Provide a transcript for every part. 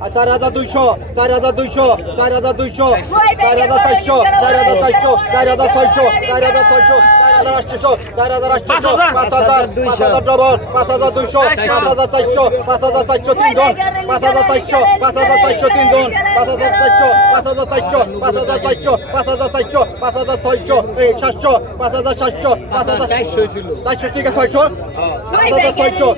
4200 4200 4200 4400 4400 4400 4400 5000 double 5200 5400 5400 তিন জন 5400 5400 তিন জন 5400 5400 5400 5400 5400 700 5700 5400 ঠিক আছে 600 5600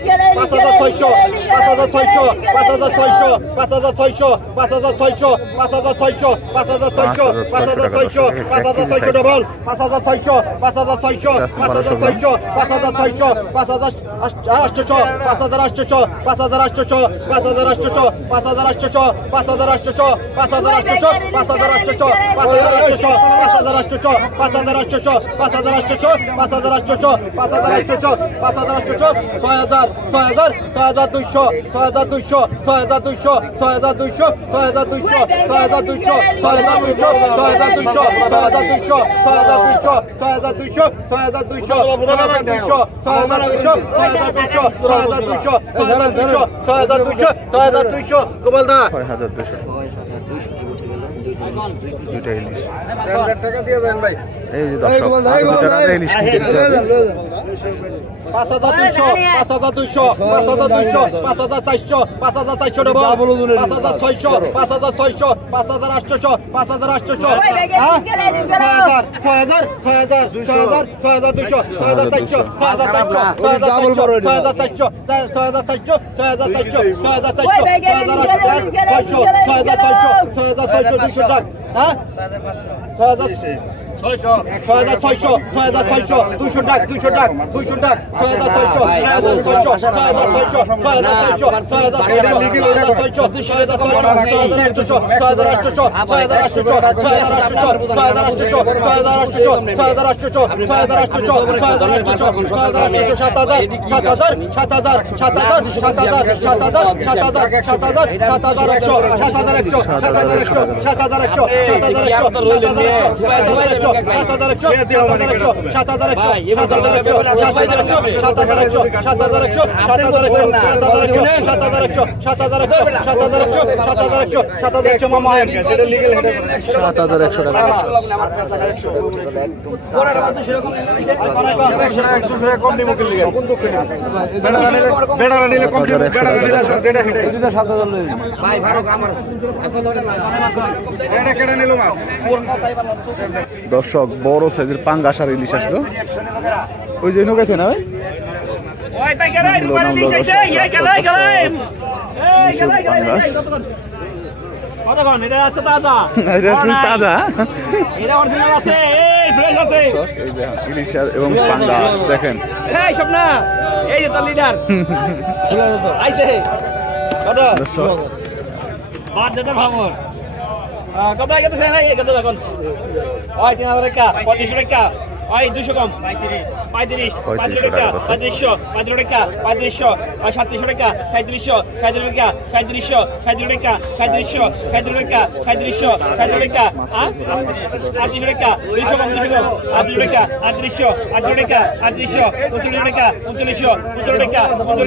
5600 5600 5600 5600 5600 5600 5600 5600 5600 ডবল 5600 5600 5600 5600 5800 5800 5800 5800 5800 5800 টাকা দিয়ে দেন ভাই এই যে দর্শক ইলিশ কিনতে দিতে হবে 5200 5200 5200 5400 5400 ডবল 5600 5600 5800 5800 6000 6200 দর্শক বড় সাইজের পাঙ্গাস আর ইলিশ আসলো ওই যে নৌকাতে না ইলিশ এবং পাঙ্গাস দেখেন কত আগে তো সেখানে কত এখন ওই 3000 টাকা 3500 টাকা ওই 200 কম 35 35 টাকা 3500 টাকা 3500 ওই 3700 টাকা 3700 টাকা 3700 টাকা 3700 টাকা 3700 টাকা 38 টাকা 200 কম 200 কম 38 টাকা 3800 টাকা 3800 39 টাকা 3900 টাকা 3900 টাকা 3900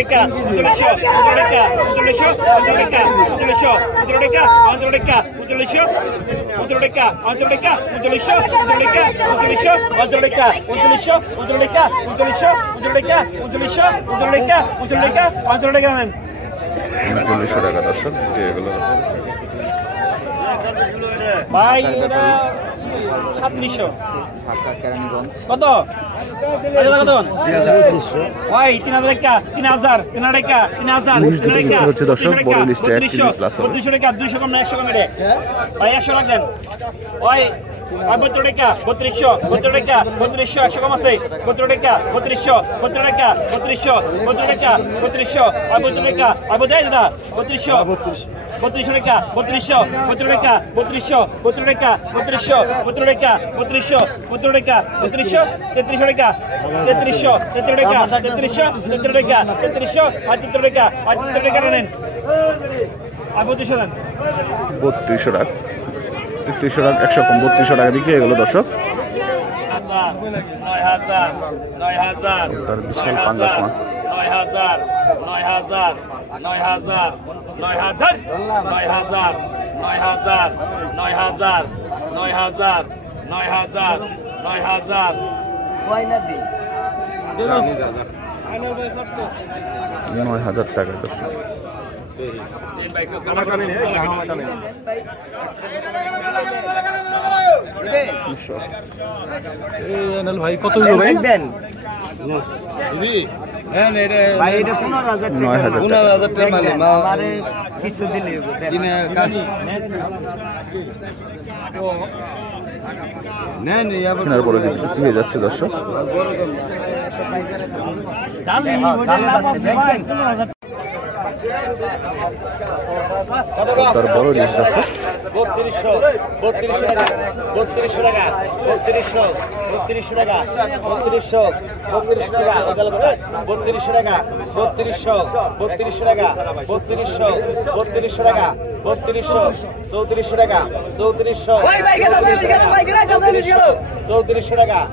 টাকা 3900 টাকা 3900 টাকা 39 টাকা 3900 টাকা 39 টাকা 3900 টাকা 3900 টাকা 3900 টাকা 3900 টাকা 3900 টাকা নেন 3900 টাকা দর্শক এগুলো ভাই এটা 3700 কত কত ভাই 3000 টাকা 3000 টাকা 3000 হচ্ছে দর্শক বড় লিস্টে 3200 টাকা 200 কম না 100 কম রে ভাই 100 রাখেন ওই 72 টাকা 3200 টাকা 3200 100 কম আছে 72 টাকা 3200 টাকা 3200 টাকা 3200 72 টাকা আবু দেই দাদা 3200 3200 টাকা 3200 টাকা 3200 টাকা 3200 টাকা 3200 টাকা 3300 টাকা 3300 টাকা 3300 টাকা 3300 টাকা 33 টাকা নেন আর 3200 দেন 3200 টাকা 3300 টাকা 100 কম 3200 টাকা বিক্রি হয়ে গেল দর্শক 9000 তার বিশাল পাঙ্গাস মাছ 9000 9,000 9,000 9,000 9,000 9,000 9,000 9,000 9,000 9,000 টাকা দর্শক। ভাই কত ভাই? 15,000 টাকা মানে কিছু দিলে কেনার পরে বিক্রি হয়ে যাচ্ছে দর্শক। তার বড় জিনিস দর্শক 3200 টাকা 3200 টাকা 3200 টাকা 3200 টাকা 3200 টাকা 3200 টাকা 3200 টাকা 3200 3400 টাকা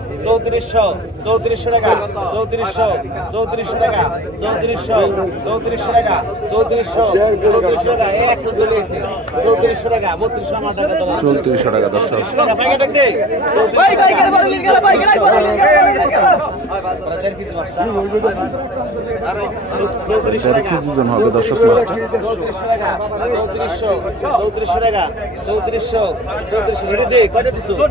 3400 3400 টাকা 3400 টাকা 3400 টাকা 3400 টাকা 3400 টাকা একটু চলে এসে 3400 টাকা 3200 আমার টাকা দাও 3400 টাকা দর্শক। দেড় কেজি ওজন হবে দর্শক মাছটা। 3400 টাকা 3400 রেডি দে কয়টা দিছো 10,000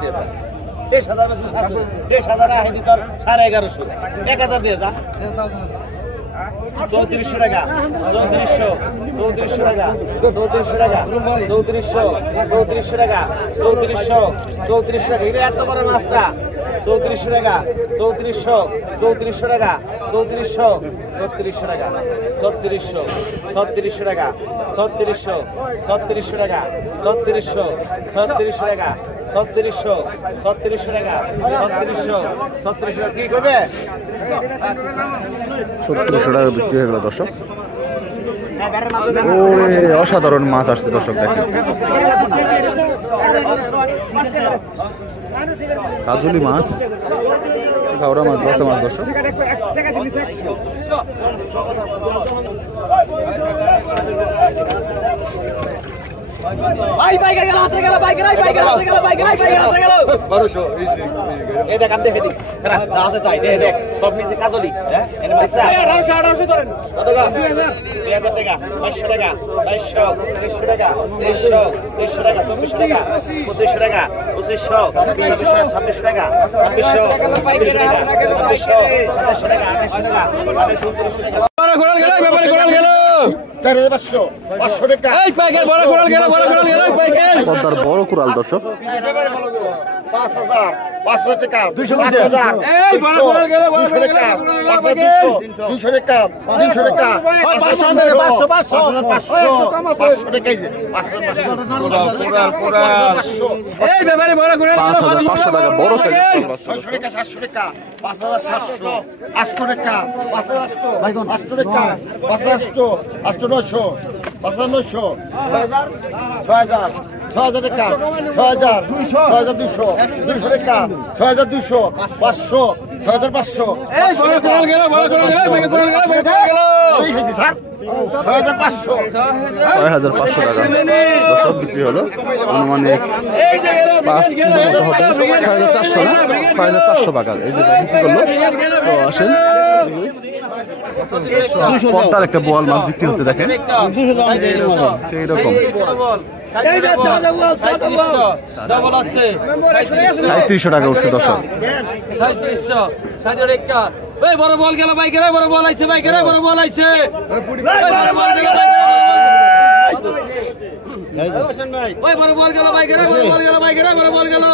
দিয়ে যা 10,000 আহে দি তোর 1150 1000 দিয়ে যা 3400 টাকা 3400 টাকা 3400 টাকা 3400 টাকা 3400 টাকা এটা এত বড় মাছটা 3400 টাকা 3400 টাকা 3600 টাকা 3600 টাকা 3600 টাকা 3600 টাকা 3600 টাকা 3600 কি করবে 3700 টাকা বিক্রি হয়ে গেল দর্শক। ওরে অসাধারণ মাছ আসছে দর্শক দেখেন। কাজলি মাছ, গাওড়া মাছ, বাসা মাছ দর্শক। ভাই বাইক গেল হাতে গেল বাইক গেল 1200 এই দেখ আমি দেখে দিই যা আছে তাই দেখ সব নিচে কাজলি হ্যাঁ এনে মাছ 1800 ধরেন কত টাকা 2000 টাকা 500 টাকা 2200 টাকা 300 টাকা 2400 টাকা 2500 টাকা 2500 টাকা 2600 টাকা 2800 টাকা 2900 টাকা ঘোড়াল গেল ব্যাপারে ঘোড়াল গেল 4500 500 টাকা এই পাইকার বড় ঘোড়াল গেল পাইকার পদ্মার বড় কুড়াল দর্শক। 5000 500 টাকা 200 এই বড় ঘোড়াল গেল 200 টাকা 200 টাকা 300 টাকা 500 টাকা 500 এই ব্যাপারে বড় ঘোড়াল 5500 টাকা বড় সাইজ 600 টাকা 700 টাকা 5700 800 টাকা 5800 টাকা 5800 8900 5900 6000 6000 টাকা 6000 6200 200 টাকা 6200 500 6500 এই বড় ঘোড়াল গেল এই গেছি স্যার 6500 6500 টাকা দর্শক বিক্রি হলো। আনুমানিক 5 কিলো মতো হবে 6400 না 6400 টাকা এই যে বিক্রি করলো। তো আসেন পদ্মার একটা বোয়াল মাছ বিক্রি হচ্ছে দেখেন সেই রকম 3700 টাকা উঠছে দর্শক। 3700 টাকা এই বড় বল গেল বাইকের বড় বল আইছে বাইকের বড় বল আইছে ওই বড় বল গেল বাইকের বড় বল গেল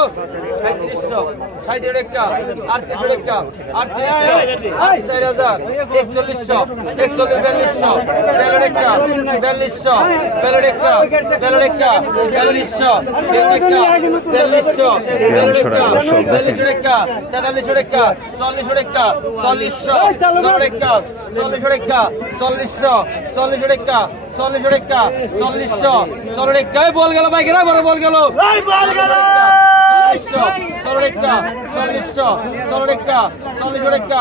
3700 টাকা 3800 টাকা 4000 4100 বল গেল বাইকের বড় বল গেল 40 টাকা 40 টাকা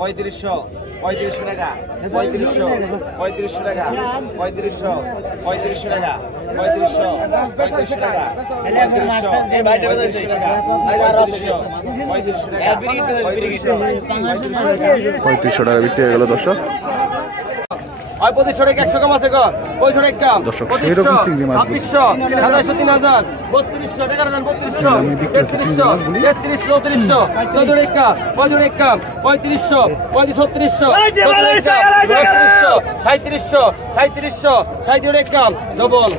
3500 টাকা 3500 টাকা 3500 টাকা 3500 টাকা এই ভাইটা বলছে টাকা 3500 টাকা বিক্রি হয়ে গেল দর্শক। আর 2500 টাকা 100 কম আছে গো 2500 টাকা দর্শক সেরকম চিংড়ি মাছ 2600 2700 3000 3200 টাকা দেন 3200 3300 3300 3400 টাকা 3500 টাকা 3500 3500 3700 3700 টাকা ডবল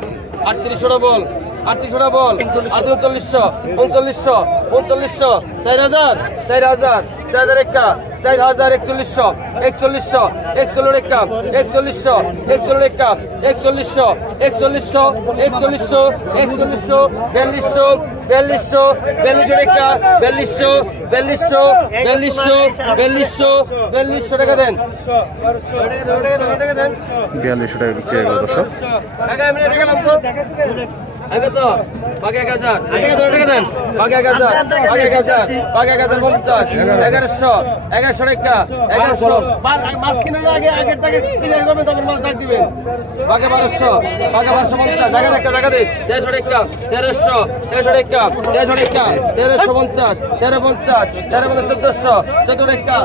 3800 ডবল 3800 ডবল 3900 3900 4000 4000 টাকা 4000 4100 4100 টাকা 4100 টাকা 4100 টাকা দেন 4200 টাকা বিক্রি হয়ে গেল দর্শক। টাকা আমি রেখে গেলাম তো আগে তো বাকি 1000 আগে তো টাকা দেন বাকি 1000 বাকি 1000 বাকি 1050 1100 টাকা 1100 মাছ কেনার আগে আগের টাকা ক্লিয়ার করবেন তখন মাছ ডাক দিবেন বাকি 1200 বাকি 1250 টাকা টাকা দে 1300 টাকা 1300 টাকা 1350 1350 1400 টাকা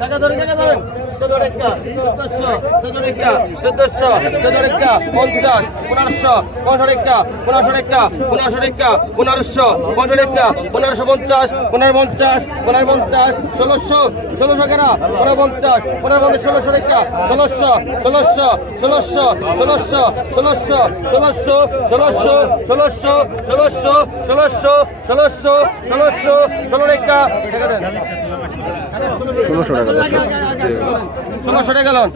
টাকা ধরে টাকা দেন 14 টাকা 1400 টাকা 1400 টাকা 50 1500 টাকা 1500 টাকা 1500 টাকা 1500 টাকা 1550 1550 1550 1600 টাকা 1550 1600 টাকা 1600 টাকা দেন 1600 টাকা দর্শক। 1600 টাকা লোন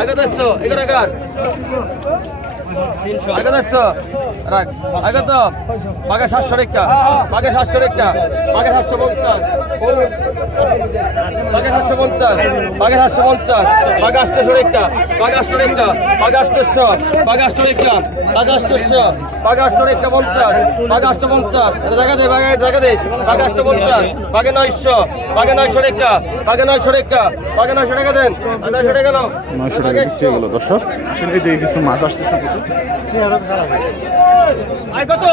আগে 11 টাকা আগে রাখ আগে তো বাগে 700 টাকা বাগে 700 টাকা বাগে 750 বাগে 750 বাগে 750 বাগে 800 টাকা বাগে 800 টাকা বাগে 800 বাগে 800 টাকা বাগে 800 বাগে 800 টাকা 50 বাগে 850 এটা জায়গা দে বাগে জায়গা দে বাগে 850 বাগে 900 বাগে 900 টাকা বাগে 900 টাকা বাগে 900 টাকা দেন 900 টাকা নাও 900 টাকা বিক্রি হয়ে গেল দর্শক। আসলে এই কিছু মাছ আসছে সব আই কত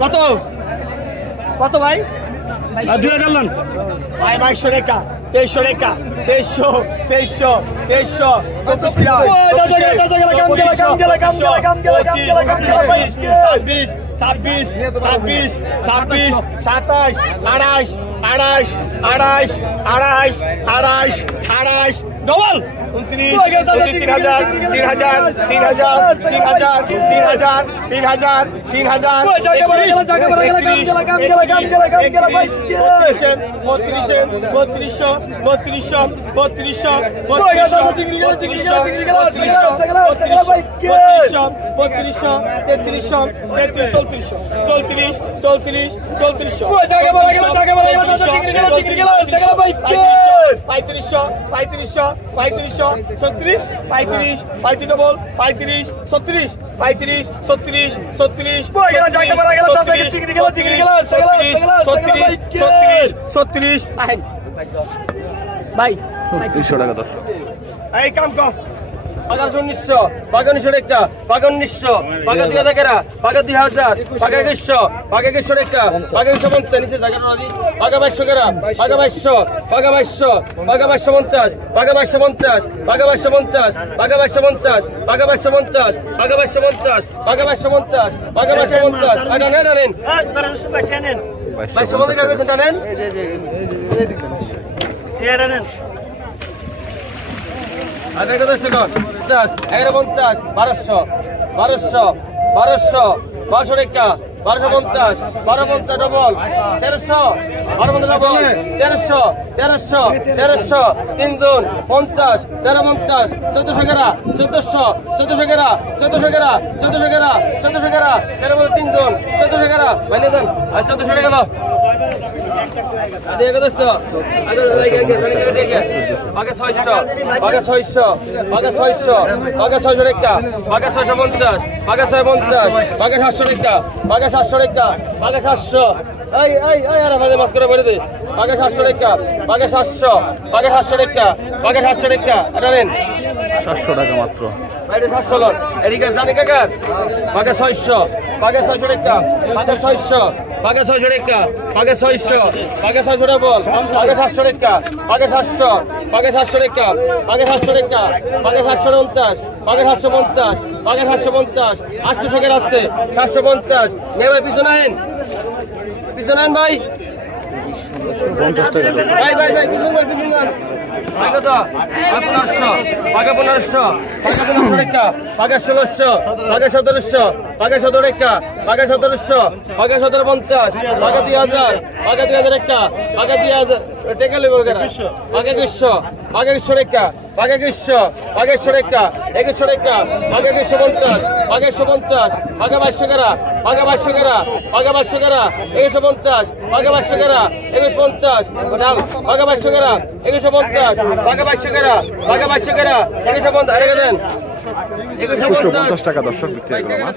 কত কত ভাই 2000 লন ভাই 2200 টাকা 2300 টাকা 2300 ছাব্বিশ 27 28 ডবল 29 3000 ভাই 3600 টাকা দর্শক। এই কাম কর বাগা 1900 বাগা 1900 টাকা বাগা 1900 বাগা 2000 টাকা বাগা 2000 বাগা 2100 বাগা 2100 টাকা বাগা 150 নিচে জায়গা রাজি বাগা 2200 টাকা বাগা 2200 বাগা 2200 বাগা 2250 বাগা 2250 বাগা 2250 বাগা 2250 বাগা 2250 বাগা 2250 বাগা 2250 বাগা 2250 আটা নেন নেন তারা সুপার চ্যানেল 2250 টাকা বেচেন নেন এটা নেন আগে কত সেকন্ড 50 1150 1200 টাকা 1250 1250 ডবল 1300 1250 ডবল 1300 3 দুন 50 1350 1400 টাকা 1400 টাকা 1400 টাকা 3 দুন 1400 টাকা মানে দেন আর 1400 টাকা লো আগে কত আগে আগে 600 আগে 600 আগে 600 আগে 600 টাকা আগে 650 আগে 650 আগে 700 টাকা আগে 700 টাকা আগে 700 মাছ করে বেড়ে দে পাকে 700 টাকা পাকে 700 পাকে 700 টাকা পাকে 700 টাকা এটা নেন 700 টাকা মাত্র। বাইরে 700 লট এদিকে জানি কাকার পাকে 600 পাকে 600 টাকা পাকে 600 পাকে 600 টাকা পাকে 600 পাকে 600 টাকা বল পাকে 700 টাকা পাকে 700 পাকে 700 টাকা পাকে 700 টাকা পাকে 750 পাকে 750 পাকে 750 800 টাকা আছে 750 নে ভাই পিছনে আইন ভাই 50 টাকা। ভাই পিছনে ভাই কত 1500 পাকে 1500 পাকে 1500 টাকা পাকে 1600 পাকে 1700 পাকে 17 টাকা পাকে 1700 পাকে 1750 পাকে 2000 পাকে 2000 টাকা পাকে 2000 টাকা লেবো কেন পাকে 200 পাকে 200 টাকা পাকে 200 পাকে 100 টাকা 2100 টাকা পাকে 250 পাকে 150 পাকে 2200 টাকা পাকে 2200 টাকা পাকে 2200 টাকা 150 পাকে 2200 টাকা 150 ডাল পাকে 2200 টাকা 150 পাকে 2200 টাকা পাকে 2200 টাকা 150 আরে দেন 150 টাকা দর্শক বিক্রি করা মাছ।